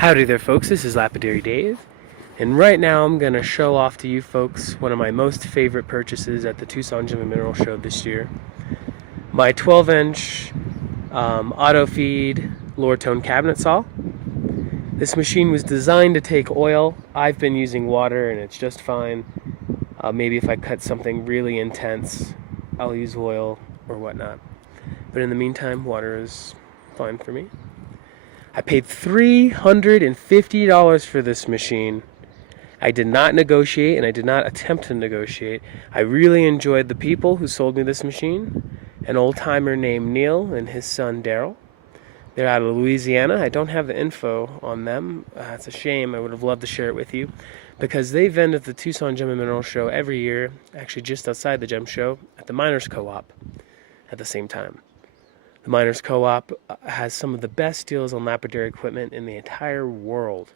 Howdy there folks, this is Lapidary Dave, and right now I'm going to show off to you folks one of my most favorite purchases at the Tucson Gem Mineral Show this year. My 12-inch auto-feed Loretone cabinet saw. This machine was designed to take oil. I've been using water and it's just fine. Maybe if I cut something really intense, I'll use oil or whatnot. But in the meantime, water is fine for me. I paid $350 for this machine. I did not negotiate, and I did not attempt to negotiate. I really enjoyed the people who sold me this machine. An old-timer named Neil and his son Daryl. They're out of Louisiana. I don't have the info on them. It's a shame. I would have loved to share it with you, because they vend at the Tucson Gem Mineral Show every year, actually just outside the Gem Show, at the Miners Co-op at the same time. The Miners Co-op has some of the best deals on lapidary equipment in the entire world.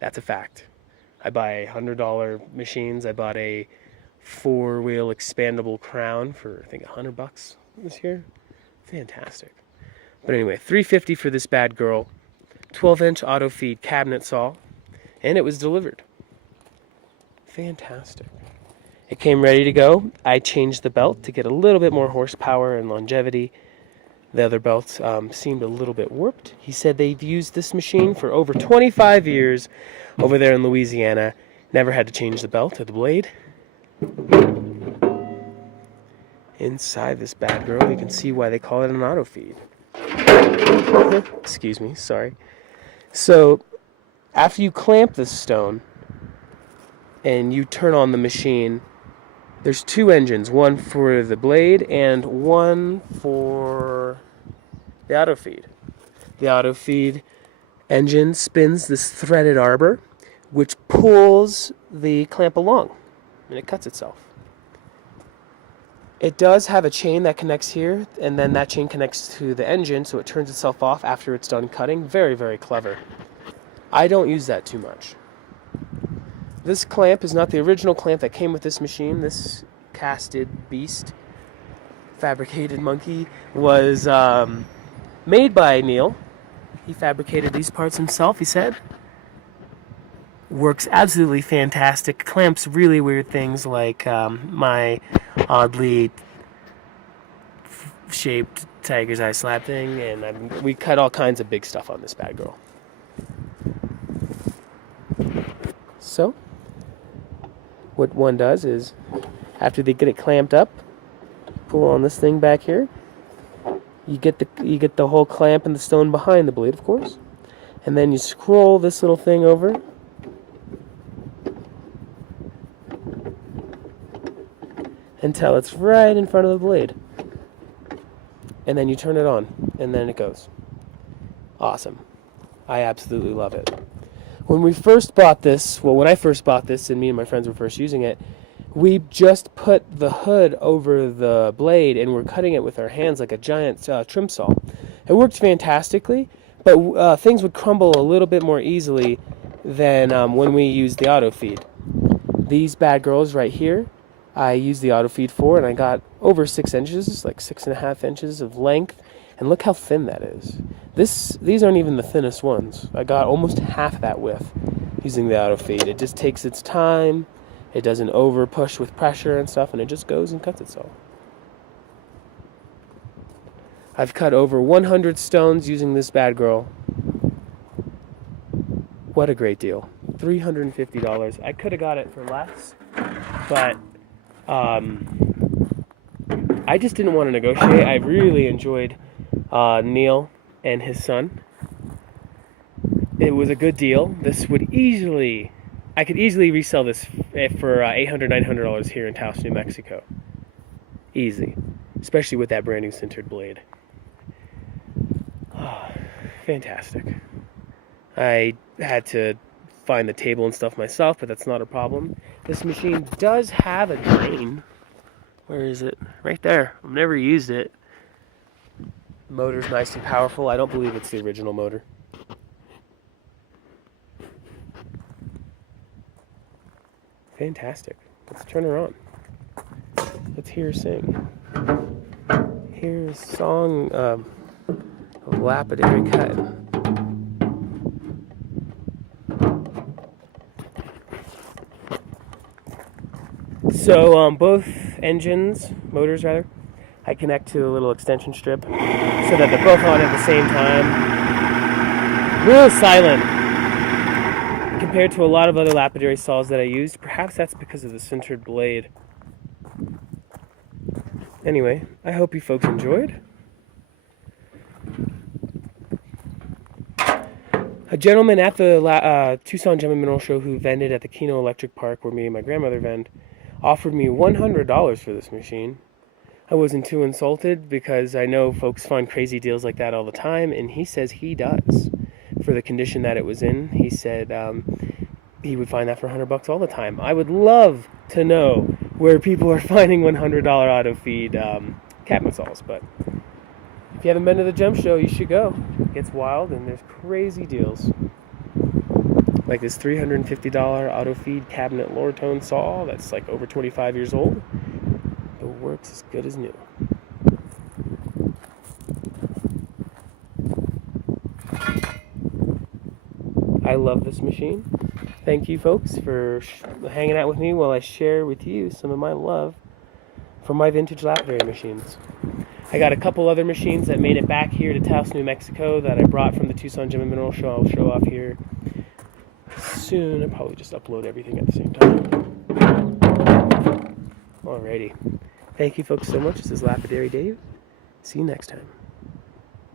That's a fact. I buy $100 machines. I bought a 4-wheel expandable crown for I think $100 this year. Fantastic. But anyway, $350 for this bad girl. 12-inch auto feed cabinet saw, and it was delivered. Fantastic. It came ready to go. I changed the belt to get a little bit more horsepower and longevity. The other belts seemed a little bit warped. He said they've used this machine for over 25 years over there in Louisiana. Never had to change the belt or the blade. Inside this bad girl, you can see why they call it an auto feed. Excuse me, sorry. So, after you clamp this stone and you turn on the machine, there's two engines, one for the blade and one for the auto feed. The auto feed engine spins this threaded arbor, which pulls the clamp along, and it cuts itself. It does have a chain that connects here, and then that chain connects to the engine, so it turns itself off after it's done cutting. Very, very clever. I don't use that too much. This clamp is not the original clamp that came with this machine. This casted beast, fabricated monkey, was made by Neil. He fabricated these parts himself, he said. Works absolutely fantastic. Clamps really weird things like my oddly shaped tiger's eye slab thing, and we cut all kinds of big stuff on this bad girl. So, what one does is, after they get it clamped up, pull on this thing back here. You get the whole clamp and the stone behind the blade, of course, and then you scroll this little thing over, until it's right in front of the blade, and then you turn it on, and then it goes. Awesome. I absolutely love it. When we first bought this, when I first bought this and me and my friends were first using it, we just put the hood over the blade and we're cutting it with our hands like a giant trim saw. It worked fantastically, but things would crumble a little bit more easily than when we used the auto feed. These bad girls right here, I used the auto feed for, and I got over 6 inches, like 6.5 inches of length, and look how thin that is. These aren't even the thinnest ones. I got almost half that width using the auto feed. It just takes its time. It doesn't over push with pressure and stuff, and it just goes and cuts itself. I've cut over 100 stones using this bad girl. What a great deal. $350. I could have got it for less, but I just didn't want to negotiate. I really enjoyed Neil and his son. It was a good deal. I could easily resell this for $800, $900 here in Taos, New Mexico. Easy. Especially with that brand new sintered blade. Oh, fantastic. I had to find the table and stuff myself, but that's not a problem. This machine does have a drain. Where is it? Right there. I've never used it. The motor's nice and powerful. I don't believe it's the original motor. Fantastic. Let's turn her on. Let's hear her sing. Here's a song of Lapidary Cut. So both motors rather, I connect to a little extension strip so that they're both on at the same time. Real silent compared to a lot of other lapidary saws that I used. Perhaps that's because of the centered blade. Anyway, I hope you folks enjoyed. A gentleman at the Tucson Gem Mineral Show who vended at the Keno Electric Park where me and my grandmother vend offered me $100 for this machine. I wasn't too insulted because I know folks find crazy deals like that all the time, and he says he does. For the condition that it was in, he said he would find that for $100 all the time. I would love to know where people are finding $100 auto feed cabinet saws, but if you haven't been to the Gem Show, you should go. It gets wild, and there's crazy deals. Like this $350 auto feed cabinet Loretone saw that's like over 25 years old. It works as good as new. I love this machine. Thank you folks for hanging out with me while I share with you some of my love for my vintage lapidary machines. I got a couple other machines that made it back here to Taos, New Mexico that I brought from the Tucson Gem Mineral Show. I'll show off here soon. I'll probably just upload everything at the same time. Alrighty. Thank you folks so much. This is Lapidary Dave. See you next time.